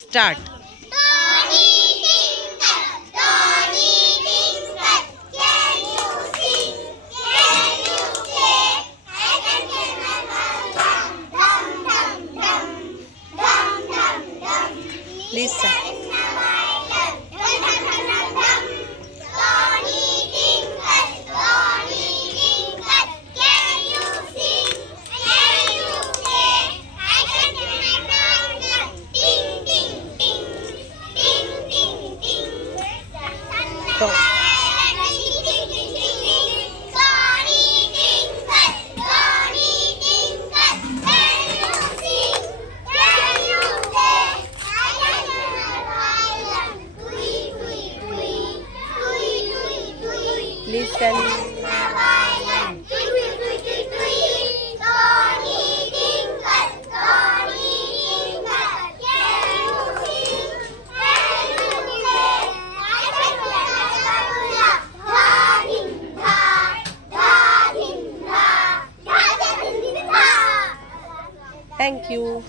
Start. Tiny Tinkle, can you sing? Can you play? I can hear my mother dum dum dum, dum dum dum. Listen. Is a violin, dum dum dum dum dum. Tiny Tinkle, can you sing? Can you play? I can hear my mother ding ding ding, ding ding ding. Go. Listen. Thank you.